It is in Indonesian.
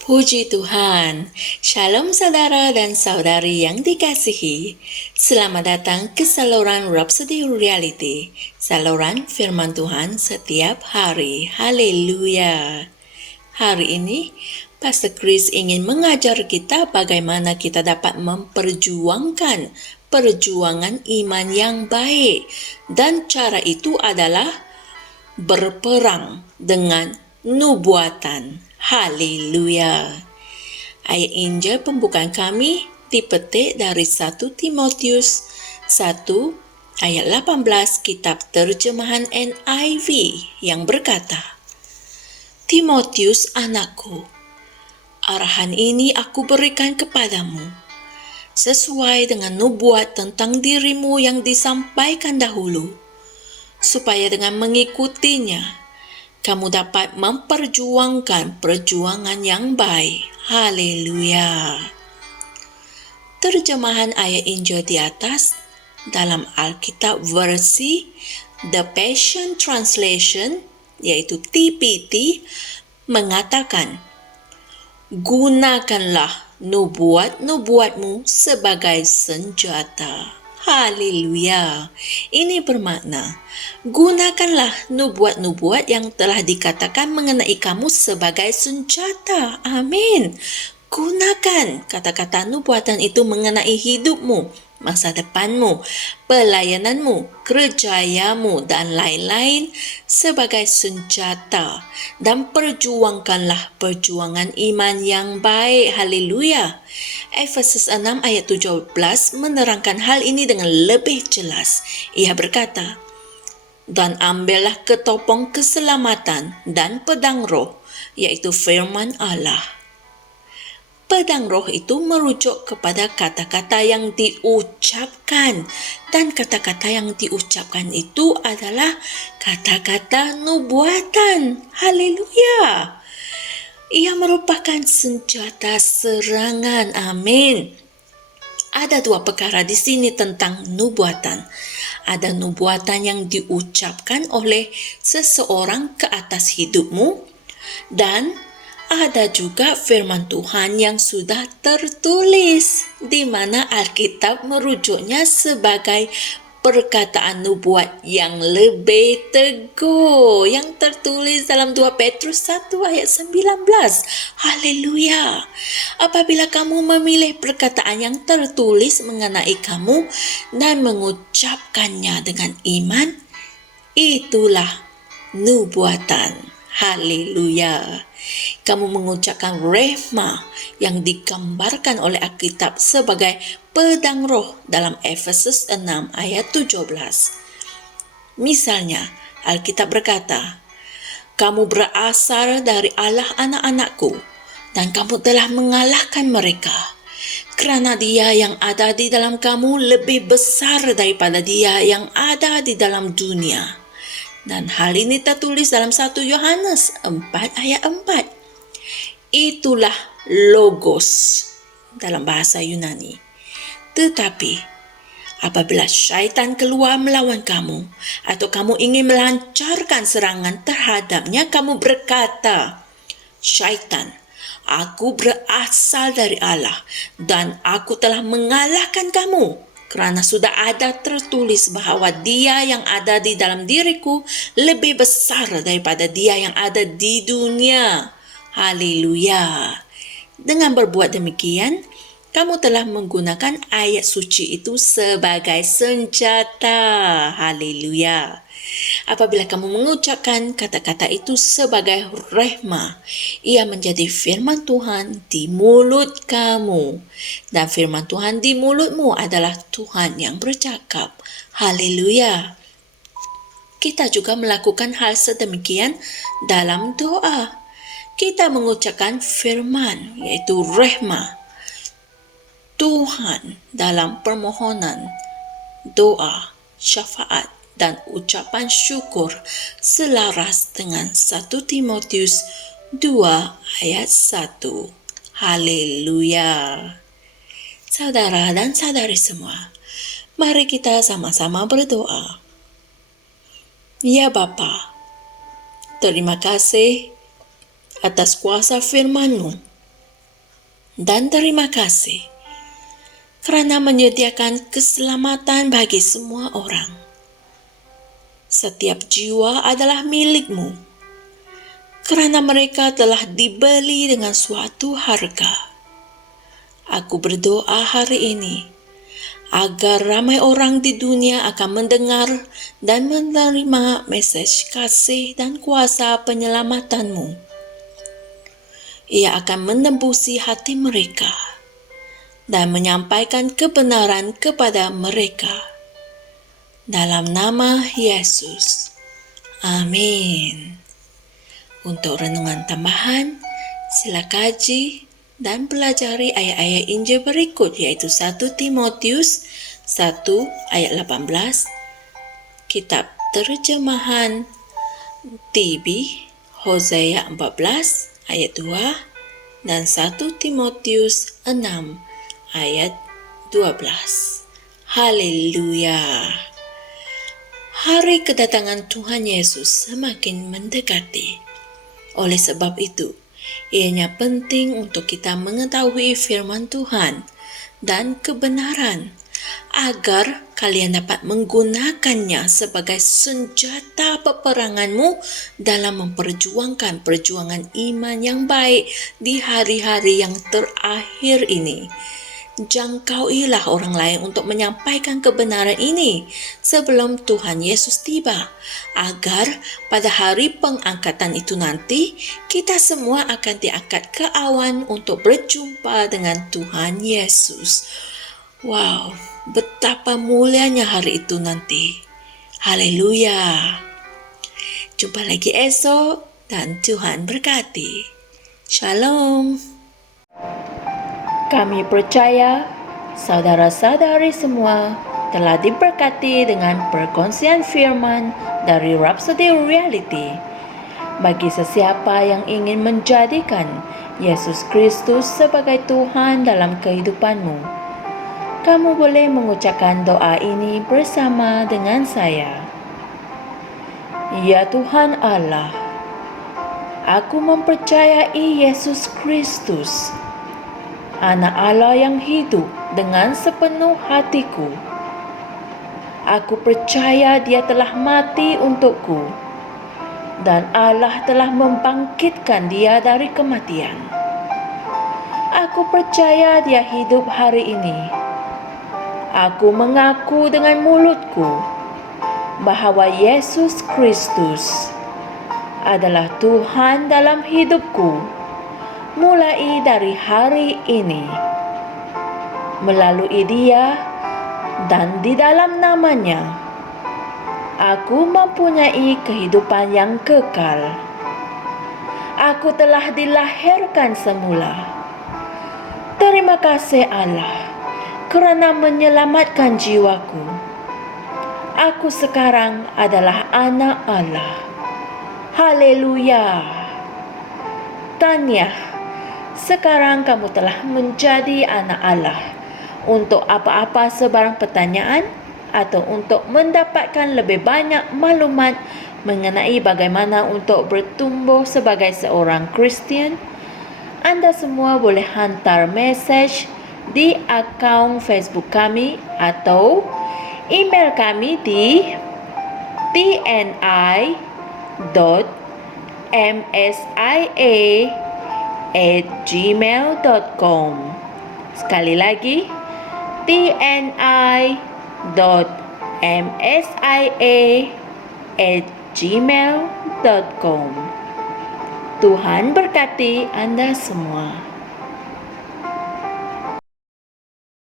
Puji Tuhan. Shalom saudara dan saudari yang dikasihi. Selamat datang ke saluran Rhapsody Reality. Saluran firman Tuhan setiap hari. Haleluya. Hari ini, Pastor Chris ingin mengajar kita bagaimana kita dapat memperjuangkan perjuangan iman yang baik. Dan cara itu adalah berperang dengan nubuatan. Haleluya. Ayat Injil pembukaan kami dipetik dari 1 Timotius 1 ayat 18 kitab terjemahan NIV yang berkata, Timotius anakku, arahan ini aku berikan kepadamu, sesuai dengan nubuat tentang dirimu yang disampaikan dahulu, supaya dengan mengikutinya, kamu dapat memperjuangkan perjuangan yang baik. Haleluya. Terjemahan ayat Injil di atas dalam Alkitab versi The Passion Translation, yaitu TPT, mengatakan, gunakanlah nubuat-nubuatmu sebagai senjata. Haleluya. Ini bermakna, gunakanlah nubuat-nubuat yang telah dikatakan mengenai kamu sebagai senjata. Amin. Gunakan kata-kata nubuatan itu mengenai hidupmu, masa depanmu, pelayananmu, kerjayamu, dan lain-lain sebagai senjata, dan perjuangkanlah perjuangan iman yang baik. Haleluya. Efesus 6 ayat 17 menerangkan hal ini dengan lebih jelas. Ia berkata, dan ambillah ketopong keselamatan dan pedang roh, yaitu firman Allah. Pedang roh itu merujuk kepada kata-kata yang diucapkan, dan kata-kata yang diucapkan itu adalah kata-kata nubuatan. Haleluya. Ia merupakan senjata serangan. Amin. Ada dua perkara di sini tentang nubuatan. Ada nubuatan yang diucapkan oleh seseorang ke atas hidupmu, dan ada juga firman Tuhan yang sudah tertulis, di mana Alkitab merujuknya sebagai perkataan nubuat yang lebih teguh, yang tertulis dalam 2 Petrus 1 ayat 19. Haleluya. Apabila kamu memilih perkataan yang tertulis mengenai kamu dan mengucapkannya dengan iman, itulah nubuatan. Haleluya. Kamu mengucapkan rehma yang digambarkan oleh Alkitab sebagai pedang roh dalam Efesus 6 ayat 17. Misalnya, Alkitab berkata, kamu berasal dari Allah anak-anakku, dan kamu telah mengalahkan mereka. Kerana dia yang ada di dalam kamu lebih besar daripada dia yang ada di dalam dunia. Dan hal ini tertulis dalam 1 Yohanes 4 ayat 4. Itulah logos dalam bahasa Yunani. Tetapi apabila syaitan keluar melawan kamu, atau kamu ingin melancarkan serangan terhadapnya, kamu berkata, syaitan, aku berasal dari Allah dan aku telah mengalahkan kamu. Kerana sudah ada tertulis bahawa dia yang ada di dalam diriku lebih besar daripada dia yang ada di dunia. Haleluya. Dengan berbuat demikian, kamu telah menggunakan ayat suci itu sebagai senjata. Haleluya. Apabila kamu mengucapkan kata-kata itu sebagai rehma, ia menjadi firman Tuhan di mulut kamu. Dan firman Tuhan di mulutmu adalah Tuhan yang bercakap. Haleluya. Kita juga melakukan hal sedemikian dalam doa. Kita mengucapkan firman, yaitu rehma Tuhan dalam permohonan, doa, syafaat, dan ucapan syukur selaras dengan 1 Timotius 2 ayat 1. Haleluya. Saudara dan saudari semua, mari kita sama-sama berdoa. Ya Bapa, terima kasih atas kuasa firman-Mu Dan terima kasih kerana menyediakan keselamatan bagi semua orang. Setiap jiwa adalah milik-Mu, kerana mereka telah dibeli dengan suatu harga. Aku berdoa hari ini agar ramai orang di dunia akan mendengar dan menerima mesej kasih dan kuasa penyelamatan-Mu. Ia akan menembusi hati mereka dan menyampaikan kebenaran kepada mereka. Dalam nama Yesus. Amin. Untuk renungan tambahan, sila kaji dan pelajari ayat-ayat Injil berikut, yaitu 1 Timotius 1 ayat 18, Kitab Terjemahan TB, Hosea 14 ayat 2, dan 1 Timotius 6 ayat 12. Haleluya! Hari kedatangan Tuhan Yesus semakin mendekati. Oleh sebab itu, ianya penting untuk kita mengetahui firman Tuhan dan kebenaran, agar kalian dapat menggunakannya sebagai senjata peperanganmu dalam memperjuangkan perjuangan iman yang baik di hari-hari yang terakhir ini. Jangkauilah orang lain untuk menyampaikan kebenaran ini sebelum Tuhan Yesus tiba, agar pada hari pengangkatan itu nanti, kita semua akan diangkat ke awan untuk berjumpa dengan Tuhan Yesus. Wow, betapa mulianya hari itu nanti. Haleluya. Jumpa lagi esok dan Tuhan berkati. Shalom. Kami percaya saudara-saudari semua telah diberkati dengan perkongsian firman dari Rhapsody Reality. Bagi sesiapa yang ingin menjadikan Yesus Kristus sebagai Tuhan dalam kehidupanmu, kamu boleh mengucapkan doa ini bersama dengan saya. Ya Tuhan Allah, aku mempercayai Yesus Kristus, Anak Allah yang hidup dengan sepenuh hatiku. Aku percaya Dia telah mati untukku, dan Allah telah membangkitkan Dia dari kematian. Aku percaya Dia hidup hari ini. Aku mengaku dengan mulutku bahawa Yesus Kristus adalah Tuhan dalam hidupku mulai dari hari ini. Melalui Dia dan di dalam nama-Nya, aku mempunyai kehidupan yang kekal. Aku telah dilahirkan semula. Terima kasih Allah kerana menyelamatkan jiwaku. Aku sekarang adalah anak Allah. Haleluya. Tahniah, sekarang kamu telah menjadi anak Allah. Untuk apa-apa sebarang pertanyaan atau untuk mendapatkan lebih banyak maklumat mengenai bagaimana untuk bertumbuh sebagai seorang Kristian, anda semua boleh hantar mesej di akaun Facebook kami atau email kami di tni.msia@gmail.com. Sekali lagi, tni.msia@gmail.com. Tuhan berkati Anda semua.